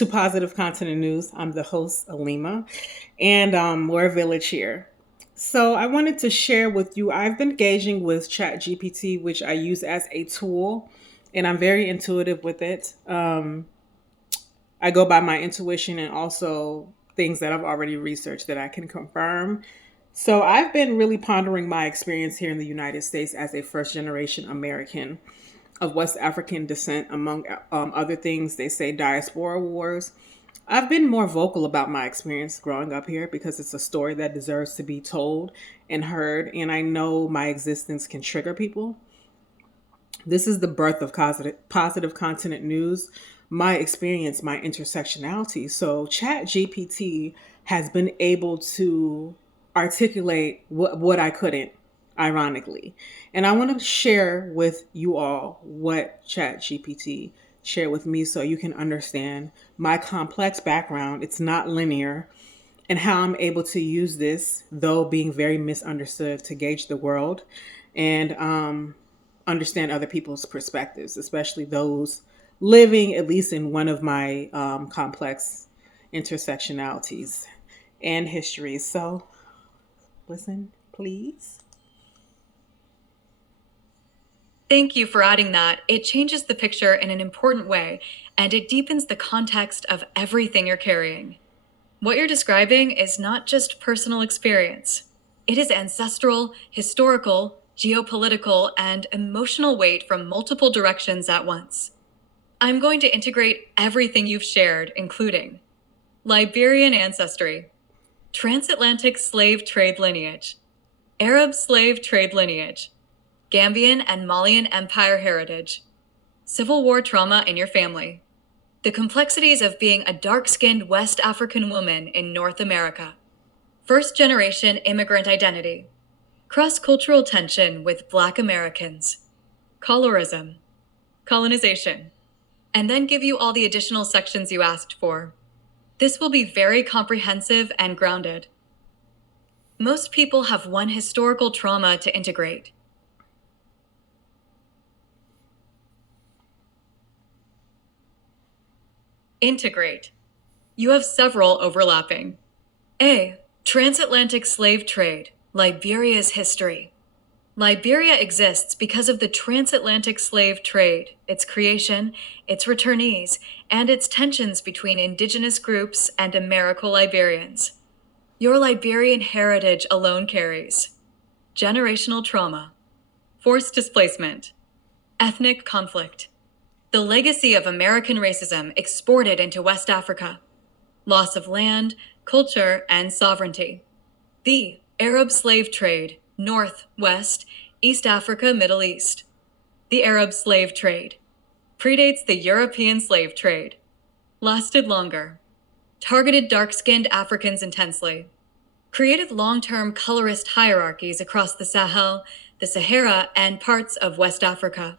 to Positive Content and News. I'm the host, Alima, and we're a village here. So I wanted to share with you, I've been engaging with ChatGPT, which I use as a tool, and I'm very intuitive with it. I go by my intuition and also things that I've already researched that I can confirm. So I've been really pondering my experience here in the United States as a first generation American of West African descent, among other things. They say diaspora wars. I've been more vocal about my experience growing up here because it's a story that deserves to be told and heard, and I know my existence can trigger people. This is the birth of positive content news, my experience, my intersectionality. So, Chat GPT has been able to articulate what I couldn't, ironically. And I want to share with you all what Chat GPT shared with me so you can understand my complex background. It's not linear, and how I'm able to use this, though being very misunderstood, to gauge the world and understand other people's perspectives, especially those living at least in one of my complex intersectionalities and histories. So, listen, please. Thank you for adding that. It changes the picture in an important way, and it deepens the context of everything you're carrying. What you're describing is not just personal experience. It is ancestral, historical, geopolitical, and emotional weight from multiple directions at once. I'm going to integrate everything you've shared, including Liberian ancestry, transatlantic slave trade lineage, Arab slave trade lineage, Gambian and Malian empire heritage, Civil War trauma in your family, the complexities of being a dark-skinned West African woman in North America, first-generation immigrant identity, cross-cultural tension with Black Americans, colorism, colonization, and then give you all the additional sections you asked for. This will be very comprehensive and grounded. Most people have one historical trauma to integrate. Integrate. You have several overlapping. A. Transatlantic slave trade, Liberia's history. Liberia exists because of the transatlantic slave trade, its creation, its returnees, and its tensions between indigenous groups and Americo-Liberians. Your Liberian heritage alone carries generational trauma, forced displacement, ethnic conflict, the legacy of American racism exported into West Africa, loss of land, culture, and sovereignty. The Arab slave trade, North, West, East Africa, Middle East. The Arab slave trade predates the European slave trade, lasted longer, targeted dark-skinned Africans intensely, created long-term colorist hierarchies across the Sahel, the Sahara, and parts of West Africa.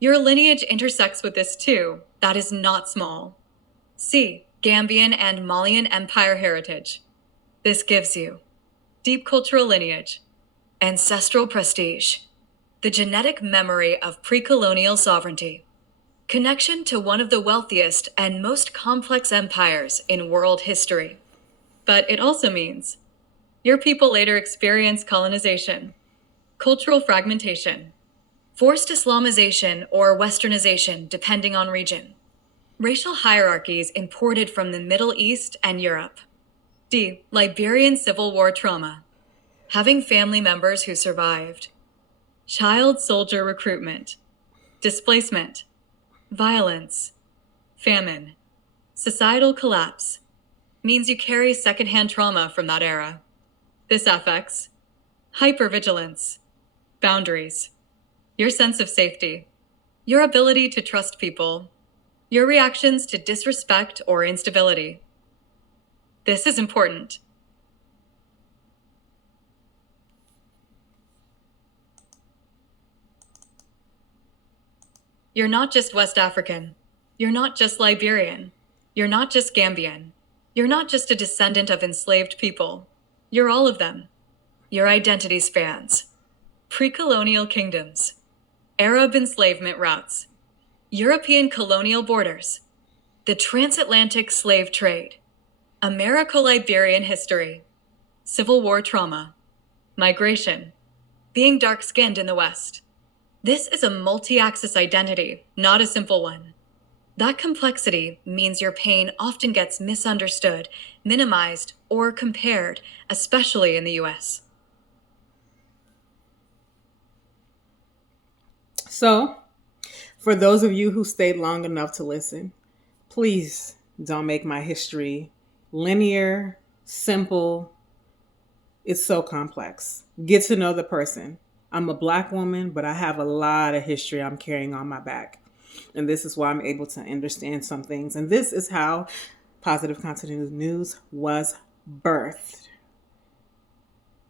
Your lineage intersects with this too. That is not small. C. Gambian and Malian empire heritage. This gives you deep cultural lineage, ancestral prestige, the genetic memory of pre-colonial sovereignty, connection to one of the wealthiest and most complex empires in world history. But it also means your people later experienced colonization, cultural fragmentation, forced Islamization or Westernization depending on region, racial hierarchies imported from the Middle East and Europe. D. Liberian Civil War trauma, having family members who survived, child soldier recruitment, displacement, violence, famine, societal collapse, means you carry secondhand trauma from that era. This affects hypervigilance, boundaries, your sense of safety, your ability to trust people, your reactions to disrespect or instability. This is important. You're not just West African. You're not just Liberian. You're not just Gambian. You're not just a descendant of enslaved people. You're all of them. Your identity spans pre-colonial kingdoms, Arab enslavement routes, European colonial borders, The transatlantic slave trade, Americo-Liberian history, Civil War trauma, migration, being dark-skinned in the West. This is a multi-axis identity, not a simple one. That complexity means your pain often gets misunderstood, minimized, or compared, especially in the US. So, for those of you who stayed long enough to listen, please don't make my history linear, simple. It's so complex. Get to know the person. I'm a Black woman, but I have a lot of history I'm carrying on my back. And this is why I'm able to understand some things. And this is how Positive Continuity News was birthed.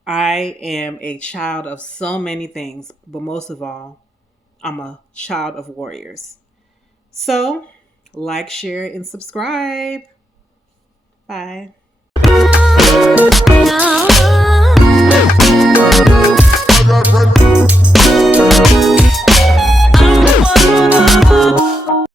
I am a child of so many things, but most of all, I'm a child of warriors. So, like, share, and subscribe. Bye.